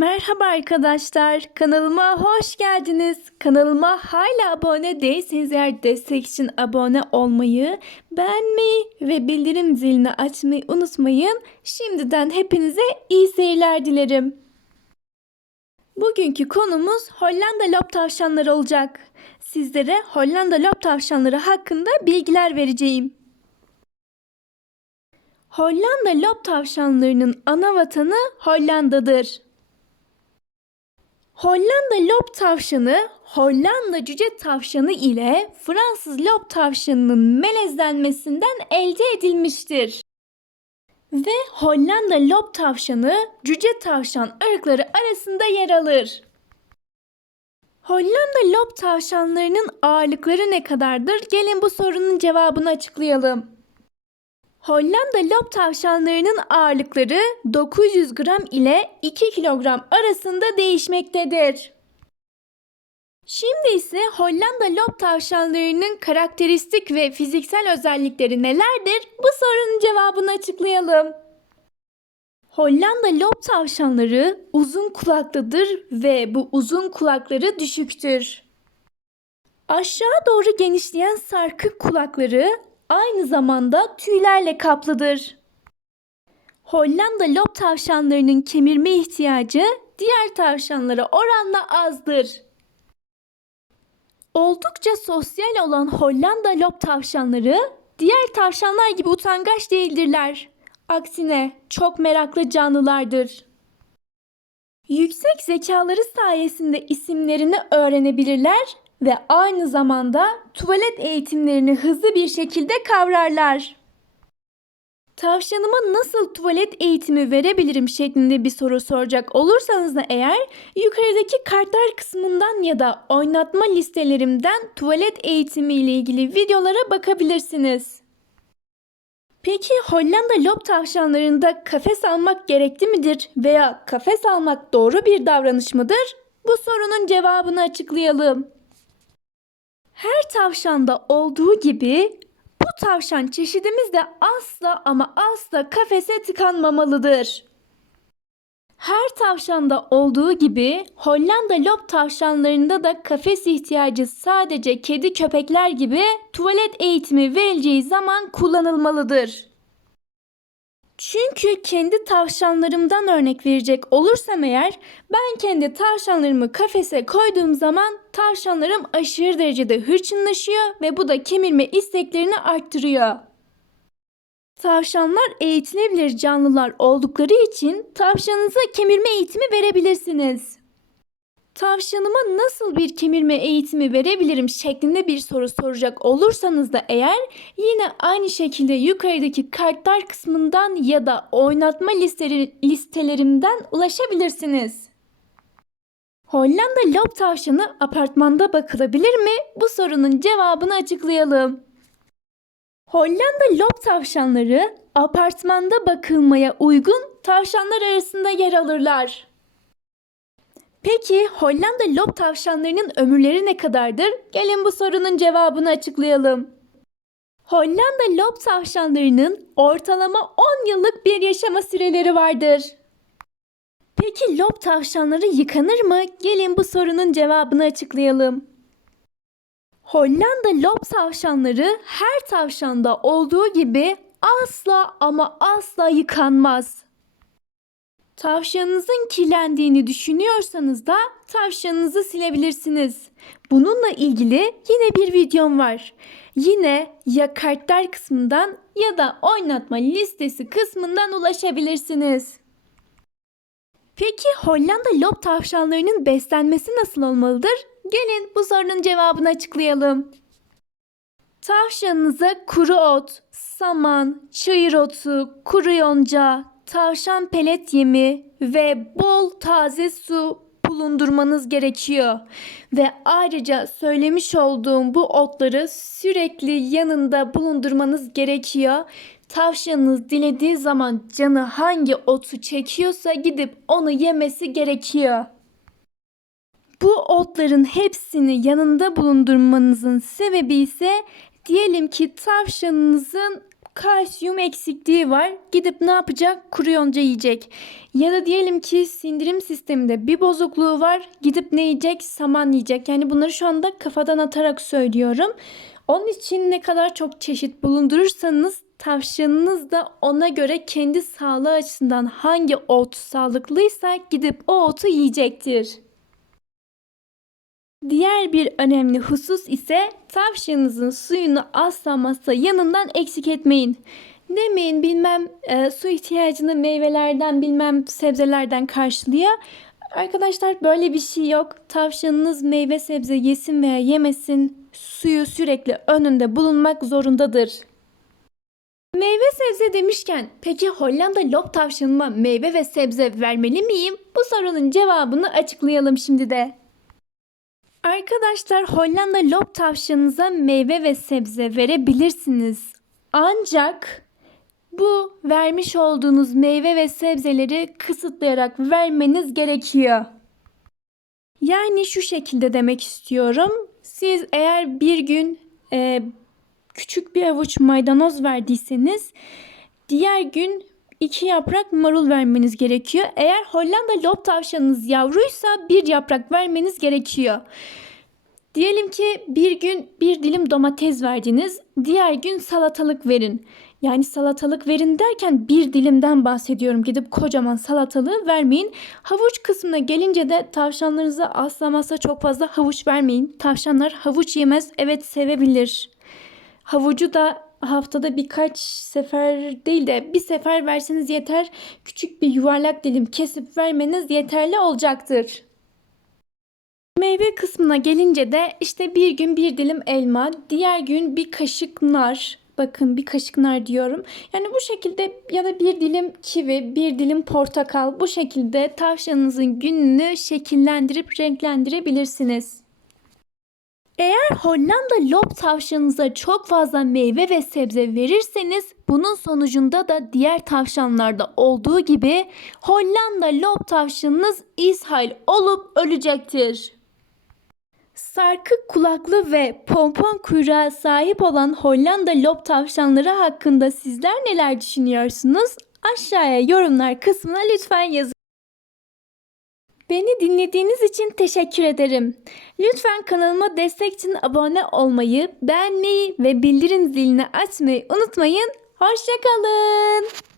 Merhaba arkadaşlar, kanalıma hoş geldiniz. Kanalıma hala abone değilseniz eğer destek için abone olmayı, beğenmeyi ve bildirim zilini açmayı unutmayın. Şimdiden hepinize iyi seyirler dilerim. Bugünkü konumuz Hollanda lop tavşanları olacak. Sizlere Hollanda lop tavşanları hakkında bilgiler vereceğim. Hollanda lop tavşanlarının ana vatanı Hollanda'dır. Hollanda lop tavşanı, Hollanda cüce tavşanı ile Fransız lop tavşanının melezlenmesinden elde edilmiştir. Ve Hollanda lop tavşanı cüce tavşan ırkları arasında yer alır. Hollanda lop tavşanlarının ağırlıkları ne kadardır? Gelin bu sorunun cevabını açıklayalım. Hollanda lop tavşanlarının ağırlıkları 900 gram ile 2 kilogram arasında değişmektedir. Şimdi ise Hollanda lop tavşanlarının karakteristik ve fiziksel özellikleri nelerdir? Bu sorunun cevabını açıklayalım. Hollanda lop tavşanları uzun kulaklıdır ve bu uzun kulakları düşüktür. Aşağı doğru genişleyen sarkık kulakları aynı zamanda tüylerle kaplıdır. Hollanda lop tavşanlarının kemirme ihtiyacı diğer tavşanlara oranla azdır. Oldukça sosyal olan Hollanda lop tavşanları diğer tavşanlar gibi utangaç değildirler. Aksine çok meraklı canlılardır. Yüksek zekaları sayesinde isimlerini öğrenebilirler ve aynı zamanda tuvalet eğitimlerini hızlı bir şekilde kavrarlar. Tavşanıma nasıl tuvalet eğitimi verebilirim şeklinde bir soru soracak olursanız da eğer yukarıdaki kartlar kısmından ya da oynatma listelerimden tuvalet eğitimi ile ilgili videolara bakabilirsiniz. Peki Hollanda lop tavşanlarında kafes almak gerekli midir veya kafes almak doğru bir davranış mıdır? Bu sorunun cevabını açıklayalım. Her tavşanda olduğu gibi bu tavşan çeşidimiz de asla ama asla kafese tıkanmamalıdır. Her tavşanda olduğu gibi Hollanda lop tavşanlarında da kafes ihtiyacı sadece kedi köpekler gibi tuvalet eğitimi verileceği zaman kullanılmalıdır. Çünkü kendi tavşanlarımdan örnek verecek olursam eğer ben kendi tavşanlarımı kafese koyduğum zaman tavşanlarım aşırı derecede hırçınlaşıyor ve bu da kemirme isteklerini arttırıyor. Tavşanlar eğitilebilir canlılar oldukları için tavşanınıza kemirme eğitimi verebilirsiniz. Tavşanıma nasıl bir kemirme eğitimi verebilirim şeklinde bir soru soracak olursanız da eğer yine aynı şekilde yukarıdaki kartlar kısmından ya da oynatma listeleri, listelerimden ulaşabilirsiniz. Hollanda lop tavşanı apartmanda bakılabilir mi? Bu sorunun cevabını açıklayalım. Hollanda lop tavşanları apartmanda bakılmaya uygun tavşanlar arasında yer alırlar. Peki Hollanda lop tavşanlarının ömürleri ne kadardır? Gelin bu sorunun cevabını açıklayalım. Hollanda lop tavşanlarının ortalama 10 yıllık bir yaşama süreleri vardır. Peki lop tavşanları yıkanır mı? Gelin bu sorunun cevabını açıklayalım. Hollanda lop tavşanları her tavşanda olduğu gibi asla ama asla yıkanmaz. Tavşanınızın kirlendiğini düşünüyorsanız da tavşanınızı silebilirsiniz. Bununla ilgili yine bir videom var. Yine ya kartlar kısmından ya da oynatma listesi kısmından ulaşabilirsiniz. Peki Hollanda lop tavşanlarının beslenmesi nasıl olmalıdır? Gelin bu sorunun cevabını açıklayalım. Tavşanınıza kuru ot, saman, çayır otu, kuru yonca, tavşan pelet yemi ve bol taze su bulundurmanız gerekiyor. Ve ayrıca söylemiş olduğum bu otları sürekli yanında bulundurmanız gerekiyor. Tavşanınız dilediği zaman canı hangi otu çekiyorsa gidip onu yemesi gerekiyor. Bu otların hepsini yanında bulundurmanızın sebebi ise diyelim ki tavşanınızın kalsiyum eksikliği var. Gidip ne yapacak? Kuru yonca yiyecek. Ya da diyelim ki sindirim sisteminde bir bozukluğu var. Gidip ne yiyecek? Saman yiyecek. Yani bunları şu anda kafadan atarak söylüyorum. Onun için ne kadar çok çeşit bulundurursanız tavşanınız da ona göre kendi sağlığı açısından hangi ot sağlıklıysa gidip o otu yiyecektir. Diğer bir önemli husus ise tavşanınızın suyunu asla masa yanından eksik etmeyin. Demeyin bilmem e, su ihtiyacını meyvelerden bilmem sebzelerden karşılıyor. Arkadaşlar böyle bir şey yok. Tavşanınız meyve sebze yesin veya yemesin suyu sürekli önünde bulunmak zorundadır. Meyve sebze demişken peki Hollanda lob tavşanıma meyve ve sebze vermeli miyim? Bu sorunun cevabını açıklayalım şimdi de. Arkadaşlar Hollanda lob tavşanınıza meyve ve sebze verebilirsiniz. Ancak bu vermiş olduğunuz meyve ve sebzeleri kısıtlayarak vermeniz gerekiyor. Yani şu şekilde demek istiyorum. Siz eğer bir gün e, küçük bir avuç maydanoz verdiyseniz diğer gün iki yaprak marul vermeniz gerekiyor. Eğer Hollanda lob tavşanınız yavruysa bir yaprak vermeniz gerekiyor. Diyelim ki bir gün bir dilim domates verdiniz, diğer gün salatalık verin. Yani salatalık verin derken bir dilimden bahsediyorum. Gidip kocaman salatalığı vermeyin. Havuç kısmına gelince de tavşanlarınıza asla masa çok fazla havuç vermeyin. Tavşanlar havuç yemez. Evet sevebilir. Havucu da haftada birkaç sefer değil de bir sefer verseniz yeter. Küçük bir yuvarlak dilim kesip vermeniz yeterli olacaktır. Meyve kısmına gelince de işte bir gün bir dilim elma, diğer gün bir kaşık nar. Bakın bir kaşık nar diyorum. Yani bu şekilde ya da bir dilim kivi, bir dilim portakal bu şekilde tavşanınızın gününü şekillendirip renklendirebilirsiniz. Eğer Hollanda lob tavşanınıza çok fazla meyve ve sebze verirseniz bunun sonucunda da diğer tavşanlarda olduğu gibi Hollanda lob tavşanınız ishal olup ölecektir. Sarkık kulaklı ve pompon kuyruğa sahip olan Hollanda lob tavşanları hakkında sizler neler düşünüyorsunuz? Aşağıya yorumlar kısmına lütfen yazın. Beni dinlediğiniz için teşekkür ederim. Lütfen kanalıma destek için abone olmayı, beğenmeyi ve bildirim zilini açmayı unutmayın. Hoşçakalın.